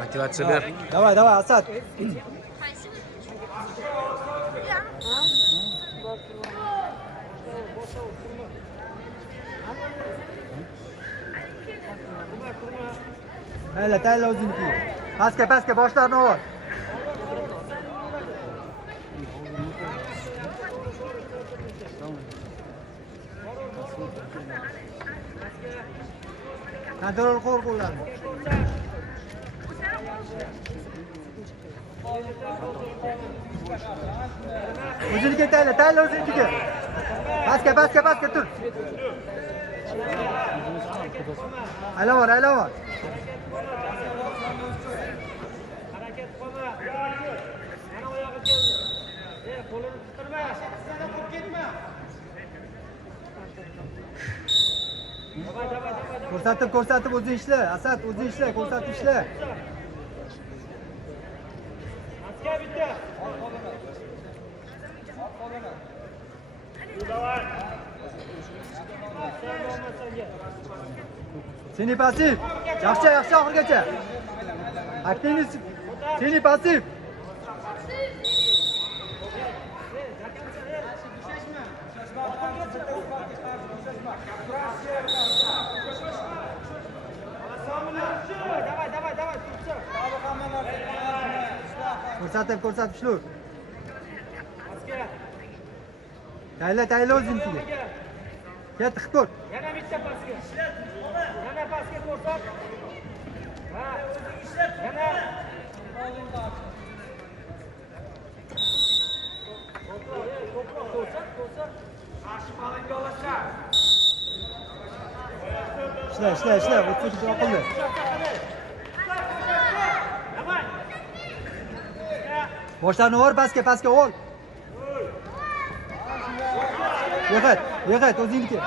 Motivatsiya ber. Давай, Asad. Tayla o'ziniki. Pastga, boshlarni ol. Kontrol qil qo'llarni. O'ziniki Tayla o'ziniki. Pastga tur. Aylavor. Harakat qilma. Mana oyog'i keldi. Qo'lini tuttirma. Sana qo'yib ketma. Davay. Ko'rsatib o'zing ishla. Asad o'zing ishla, ko'rsatib ishla. Aska bitta. Davay. Seni pasif. Yaxshi oxirgacha. Aktivist. Seni pasif. Ko'rsatib shlur. Tayla o'ziniki. Ket xiqtur. Yana bitta pasga. Yana pasga ko'rsat. Ha. Yana. Ko'rsat. Qarshi palanka olasan. Ishla, o'tib qildi. Davay. Boshlarni ol, pastga ol. Yig'it, o'zingniki.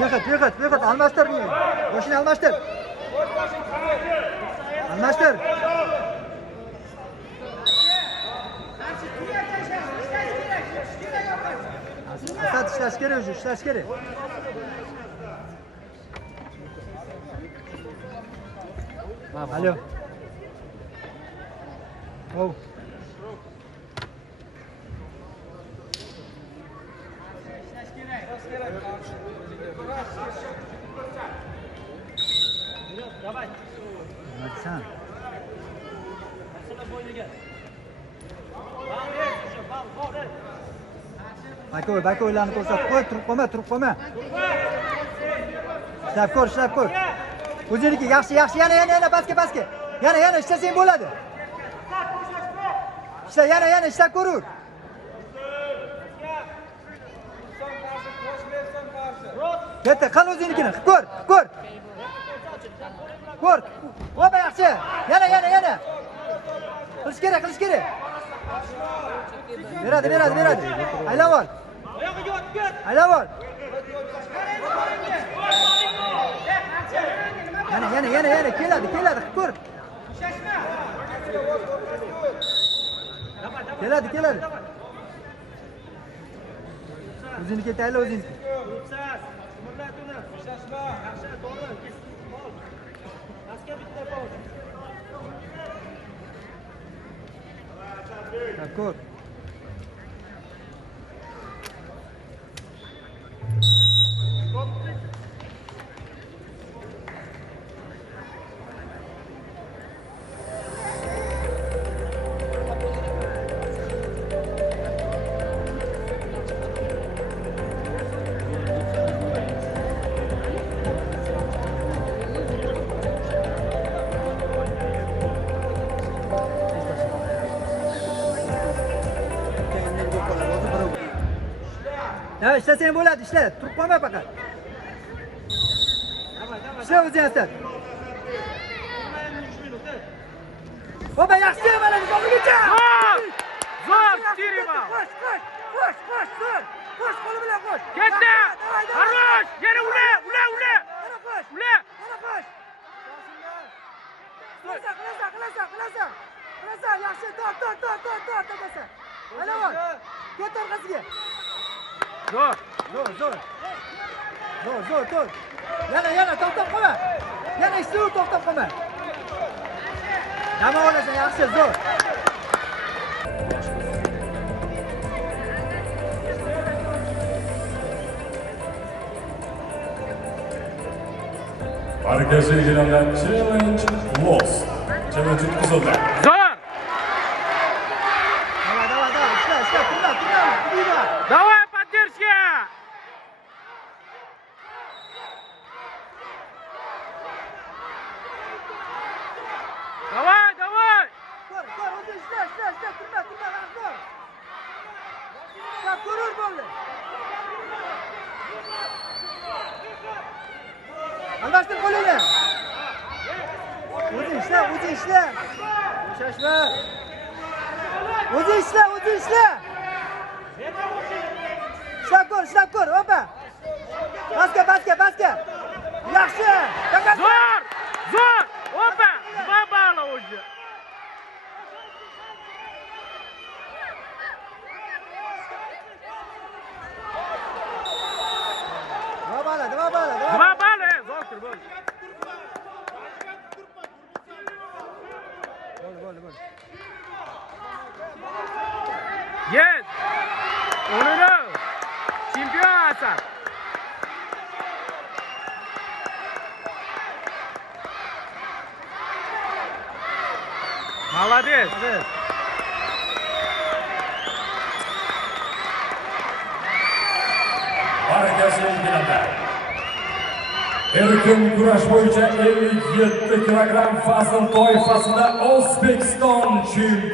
Yig'it, almashtir buni. Boshini almashtir. Asad ishlash kerak. Alo. Oh. Davay. Sen. Masala bo'yniga. Bako'ylarni ko'rsatib qo'y, turib qolma. Ishlab ko'r. O'ziniki yaxshi, yana pastga. Yana ishlasang bo'ladi. Ishla, yana ishlab ko'rur. Ketdi, qil o'zinikini, ko'r. Opa yaxshi. Yana. Qilish kerak. Beradi. Aylavor. Oyog'iga otib ket. Aylavor. Yana keladi, ko'r. Keladi. O'ziniki Tayla o'ziniki. Simirlat uni. Shoshma. Yaxshi, to'g'ri. Aska bitta bor. Ko'r. Ya ishlasang bo'ladi, ishla. Turib qolma faqat. Ishla o'zing Asad. Opa yaxshi mana oxirigacha. Zo'r, Tirima. Qo'sh, qo'li bilan qo'sh. Ketdi. Harosh, yana ula. Mana qo'sh. Qilasan, yaxshi. Tort. Aylavor. Ket orqasiga. Zo'r. Yana, to'xtab qolma. Yana ishla, to'xtab qolma. Tamam olasan, yaxshi, zo'r. Markaziy e'lonlar challenge lost. Challenge o'tkazildi. Zo'r. Давай, ishla, turma. Давай, поддержка. Давай, давай. Ko'r, o'zi ishla, turma, ko'r. Ishla, ko'rur bo'ldi. Almashtir qo'lingni. O'zi ishla. Shoshma. O'zi ishla. Ishlab ko'r, opa. Pastga. Yaxshi. Zo'r. Опа. 2 балла уже. Dva bala. 2 балла. Zo'r tur, bo'ldi. Bo'ldi. Yes. O'rnini. Chempion Asad. Молодец. Markaziy e'lonlar. Erkin kurash bo'yicha 57 kilogramm vazn toifasida O'zbekiston chempioni